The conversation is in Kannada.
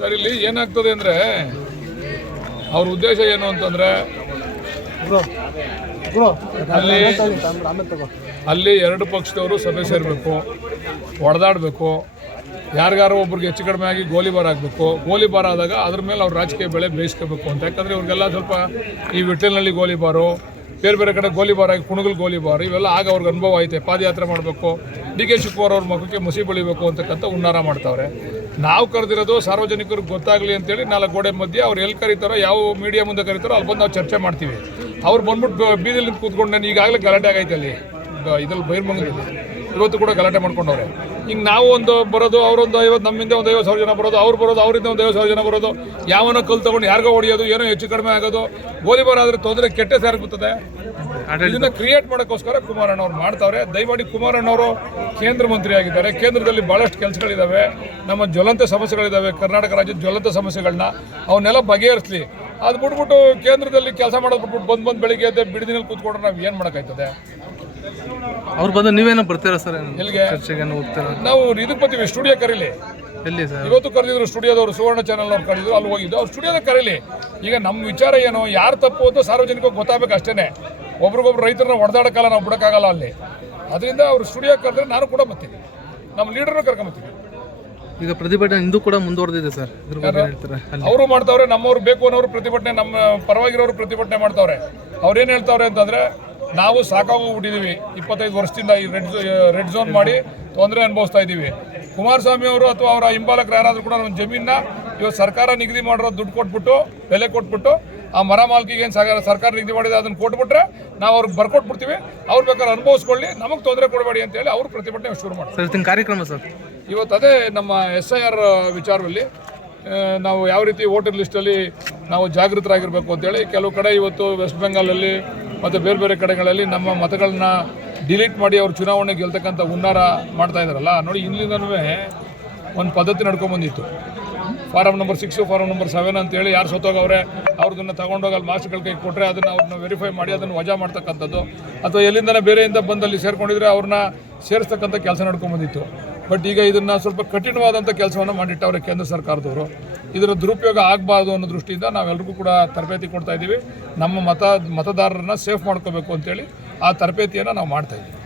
ಸರ್ ಇಲ್ಲಿ ಏನಾಗ್ತದೆ ಅಂದರೆ ಅವ್ರ ಉದ್ದೇಶ ಏನು ಅಂತಂದರೆ ಅಲ್ಲಿ ಎರಡು ಪಕ್ಷದವರು ಸಭೆ ಸೇರಬೇಕು, ಹೊಡೆದಾಡಬೇಕು, ಯಾರಿಗಾರು ಒಬ್ರಿಗೆ ಹೆಚ್ಚು ಕಡಿಮೆ ಆಗಿ ಗೋಲಿಬಾರ್ ಆಗಬೇಕು. ಗೋಲಿಬಾರ್ ಆದಾಗ ಅದ್ರ ಮೇಲೆ ಅವ್ರು ರಾಜಕೀಯ ಬೆಳೆ ಬೇಯಿಸ್ಕೋಬೇಕು ಅಂತ. ಯಾಕಂದರೆ ಇವ್ರಿಗೆಲ್ಲ ಸ್ವಲ್ಪ ಈ ವಿಠಲ್ನಲ್ಲಿ ಗೋಲಿಬಾರು, ಬೇರೆ ಬೇರೆ ಕಡೆ ಗೋಲಿಬಾರ್ ಆಗಿ ಕುಣಗಲ್ ಗೋಲಿಬಾರು ಇವೆಲ್ಲ ಆಗ ಅವ್ರಿಗೆ ಅನುಭವ ಐತೆ. ಪಾದಯಾತ್ರೆ ಮಾಡಬೇಕು, ಡಿ ಕೆ ಶಿವಕುಮಾರ್ ಅವ್ರ ಮುಖಕ್ಕೆ ಮುಸಿ ಬೆಳಿಬೇಕು ಅಂತಕ್ಕಂಥ ಹುನ್ನಾರ ಮಾಡ್ತಾವ್ರೆ. ನಾವು ಕರೆದಿರೋದು ಸಾರ್ವಜನಿಕರಿಗೆ ಗೊತ್ತಾಗಲಿ ಅಂತೇಳಿ 4 ಗೋಡೆ ಮಧ್ಯೆ ಅವ್ರು ಎಲ್ಲಿ ಕರೀತಾರೋ, ಯಾವ ಮೀಡಿಯಾ ಮುಂದೆ ಕರೀತಾರೋ ಅಲ್ಲಿ ಬಂದು ನಾವು ಚರ್ಚೆ ಮಾಡ್ತೀವಿ. ಅವ್ರು ಬಂದ್ಬಿಟ್ಟು ಬೀದಿಲಿ ಕೂತ್ಕೊಂಡು ನಾನು ಈಗಾಗಲೇ ಗಲಾಟೆ ಆಗೈತೆ ಅಲ್ಲಿ ಇದ್ರಲ್ಲಿ ಬೈರ್ಮಂಗಲದಲ್ಲಿ ಇವತ್ತು ಕೂಡ ಗಲಾಟೆ ಮಾಡ್ಕೊಂಡವ್ರೆ. ಈಗ ನಾವು ಒಂದು ಬರೋದು, ಅವರೊಂದು 50, ನಮ್ಮಿಂದ ಒಂದು 50,000 ಜನ ಬರೋದು, ಅವ್ರು ಬರೋದು, ಅವರಿಂದ ಒಂದು 50,000 ಜನ ಬರೋದು, ಯಾವನೋ ಕಲ್ ತಗೊಂಡು ಯಾರಿಗೋ ಹೊಡೆಯೋದು, ಏನೋ ಹೆಚ್ಚು ಕಡಿಮೆ ಆಗೋದು, ಗೋಲಿಬಾರ್ ಆದರೆ ತೊಂದರೆ ಕೆಟ್ಟ ಸಾರ್ಗುತ್ತದೆ. ಇದನ್ನ ಕ್ರಿಯೇಟ್ ಮಾಡೋಕ್ಕೋಸ್ಕರ ಕುಮಾರಣ್ಣ ಅವ್ರು ಮಾಡ್ತಾವ್ರೆ. ದಯಮಾಡಿ ಕುಮಾರಣ್ಣವರು ಕೇಂದ್ರ ಮಂತ್ರಿ ಆಗಿದ್ದಾರೆ. ಕೇಂದ್ರದಲ್ಲಿ ಭಾಳಷ್ಟು ಕೆಲಸಗಳಿದ್ದಾವೆ, ನಮ್ಮ ಜ್ವಲಂತ ಸಮಸ್ಯೆಗಳಿದ್ದಾವೆ, ಕರ್ನಾಟಕ ರಾಜ್ಯದ ಜ್ವಲಂತ ಸಮಸ್ಯೆಗಳನ್ನ ಅವನ್ನೆಲ್ಲ ಬಗೆಹರಿಸಲಿ. ಅದು ಬಿಟ್ಬಿಟ್ಟು ಕೇಂದ್ರದಲ್ಲಿ ಕೆಲಸ ಮಾಡೋದು ಬಿಟ್ಬಿಟ್ಟು ಬಂದು ಬೆಳಿಗ್ಗೆ ಎದ್ದು ಬಿಡಿದಿನಲ್ಲಿ ಕೂತ್ಕೊಂಡ್ರೆ ನಾವು ಏನು ಮಾಡೋಕ್ಕಾಯ್ತದೆ? ಅವ್ರು ಬಂದು ನೀವೇನೋ ಬರ್ತೀರಾ ಸರ್? ಎಲ್ಲಿಗೆ ಚರ್ಚೆಗೆ ಹೋಗ್ತೀರಾ? ನಾವು ಇದಕ್ಕೆ ಬರ್ತೀವಿ, ಸ್ಟುಡಿಯೋ ಕರೀಲಿ. ಎಲ್ಲಿ ಸರ್? ಇವತ್ತು ಕರೆದಿದ್ರು ಸ್ಟುಡಿಯೋದವರು, ಸುವರ್ಣ ಚಾನಲ್ ಅವ್ರು ಕರೆದಿದ್ರು, ಅಲ್ಲಿ ಹೋಗಿದ್ದು. ಅವ್ರು ಸ್ಟುಡಿಯೋದಾಗ ಕರೀಲಿ. ಈಗ ನಮ್ಮ ವಿಚಾರ ಏನು, ಯಾರು ತಪ್ಪು ಅಂತ ಸಾರ್ವಜನಿಕರಿಗೆ ಗೊತ್ತಾಗಬೇಕು ಅಷ್ಟೇ. ಒಬ್ರಿಗೊಬ್ರು ರೈತರನ್ನ ಹೊಡೆದಾಡೋಕ್ಕಲ್ಲ, ನಾವು ಬಿಡೋಕ್ಕಾಗಲ್ಲ ಅಲ್ಲಿ. ಅದರಿಂದ ಅವ್ರು ಸ್ಟುಡಿಯೋ ಕರೆದ್ರೆ ನಾನು ಕೂಡ ಬರ್ತೀನಿ, ನಮ್ಮ ಲೀಡರ್ನ ಕರ್ಕೊಂಬರ್ತೀನಿ. ಈಗ ಪ್ರತಿಭಟನೆ ಇಂದು ಕೂಡ ಮುಂದುವರೆದಿದೆ ಸರ್, ಅವರು ಮಾಡ್ತಾವ್ರೆ. ನಮ್ಮವ್ರು ಬೇಕು ಅನ್ನೋರು ಪ್ರತಿಭಟನೆ, ನಮ್ಮ ಪರವಾಗಿರೋರು ಪ್ರತಿಭಟನೆ ಮಾಡ್ತಾವ್ರೆ. ಅವ್ರೇನು ಹೇಳ್ತಾವ್ರೆ ಅಂತಂದರೆ, ನಾವು ಸಾಕಾಗೋಗ್ಬಿಟ್ಟಿದ್ದೀವಿ, 25 ವರ್ಷದಿಂದ ಈ ರೆಡ್ ಝೋನ್ ಮಾಡಿ ತೊಂದರೆ ಅನುಭವಿಸ್ತಾ ಇದ್ದೀವಿ. ಕುಮಾರಸ್ವಾಮಿ ಅವರು ಅಥವಾ ಅವರ ಹಿಂಬಾಲಕರು ಯಾರಾದರೂ ಕೂಡ ನಮ್ಮ ಜಮೀನನ್ನ ಇವತ್ತು ಸರ್ಕಾರ ನಿಗದಿ ಮಾಡಿರೋ ದುಡ್ಡು ಕೊಟ್ಬಿಟ್ಟು, ಬೆಲೆ ಕೊಟ್ಬಿಟ್ಟು, ಆ ಮರ ಮಾಲ್ಕಿಗೆ ಏನು ಸರ್ಕಾರ ನಿಗದಿ ಮಾಡಿದೆ ಅದನ್ನು ಕೊಟ್ಬಿಟ್ರೆ ನಾವು ಅವ್ರಿಗೆ ಬರ್ಕೊಟ್ಬಿಡ್ತೀವಿ. ಅವ್ರು ಬೇಕಾದ್ರೆ ಅನುಭವಿಸ್ಕೊಳ್ಳಿ, ನಮಗೆ ತೊಂದರೆ ಕೊಡಬೇಡಿ ಅಂತೇಳಿ ಅವರು ಪ್ರತಿಭಟನೆ ಶುರು ಮಾಡ್ತಾರೆ. ಸರ್ ಕಾರ್ಯಕ್ರಮ ಸರ್ ಇವತ್ತು ಅದೇ ನಮ್ಮ SIR ವಿಚಾರದಲ್ಲಿ ನಾವು ಯಾವ ರೀತಿ ವೋಟರ್ ಲಿಸ್ಟಲ್ಲಿ ನಾವು ಜಾಗೃತರಾಗಿರಬೇಕು ಅಂತೇಳಿ ಕೆಲವು ಕಡೆ ಇವತ್ತು ವೆಸ್ಟ್ ಬೆಂಗಾಲಲ್ಲಿ ಮತ್ತು ಬೇರೆ ಬೇರೆ ಕಡೆಗಳಲ್ಲಿ ನಮ್ಮ ಮತಗಳನ್ನ ಡಿಲೀಟ್ ಮಾಡಿ ಅವ್ರು ಚುನಾವಣೆ ಗೆಲ್ತಕ್ಕಂಥ ಹುನ್ನಾರ ಮಾಡ್ತಾ ಇದ್ದಾರಲ್ಲ ನೋಡಿ. ಇಲ್ಲಿಂದನೂ ಒಂದು ಪದ್ಧತಿ ನಡ್ಕೊಂಬಂದಿತ್ತು. ಫಾರಮ್ ನಂಬರ್ 6, ಫಾರಮ್ ನಂಬರ್ 7 ಅಂತೇಳಿ ಯಾರು ಸತ್ತೋಗವ್ರೆ ಅವ್ರದನ್ನು ತಗೊಂಡೋಗಿ ಅಲ್ಲಿ ಮಾಸ್ಟರ್ಗಳ ಕೈಗೆ ಕೊಟ್ಟರೆ ಅದನ್ನು ಅವ್ರನ್ನ ವೆರಿಫೈ ಮಾಡಿ ಅದನ್ನು ವಜಾ ಮಾಡ್ತಕ್ಕಂಥದ್ದು, ಅಥವಾ ಎಲ್ಲಿಂದನೇ ಬೇರೆಯಿಂದ ಬಂದಲ್ಲಿ ಸೇರ್ಕೊಂಡಿದ್ರೆ ಅವ್ರನ್ನ ಸೇರಿಸ್ತಕ್ಕಂಥ ಕೆಲಸ ನಡ್ಕೊಂಬಂದಿತ್ತು. ಬಟ್ ಈಗ ಇದನ್ನು ಸ್ವಲ್ಪ ಕಠಿಣವಾದಂಥ ಕೆಲಸವನ್ನು ಮಾಡಿಟ್ಟವ್ರೆ ಕೇಂದ್ರ ಸರ್ಕಾರದವರು. ಇದರ ದುರುಪಯೋಗ ಆಗಬಾರ್ದು ಅನ್ನೋ ದೃಷ್ಟಿಯಿಂದ ನಾವೆಲ್ಲರಿಗೂ ಕೂಡ ತರಬೇತಿ ಕೊಡ್ತಾ ಇದ್ದೀವಿ. ನಮ್ಮ ಮತದಾರರನ್ನ ಸೇಫ್ ಮಾಡ್ಕೋಬೇಕು ಅಂತೇಳಿ ಆ ತರಬೇತಿಯನ್ನು ನಾವು ಮಾಡ್ತಾಯಿದ್ದೀವಿ.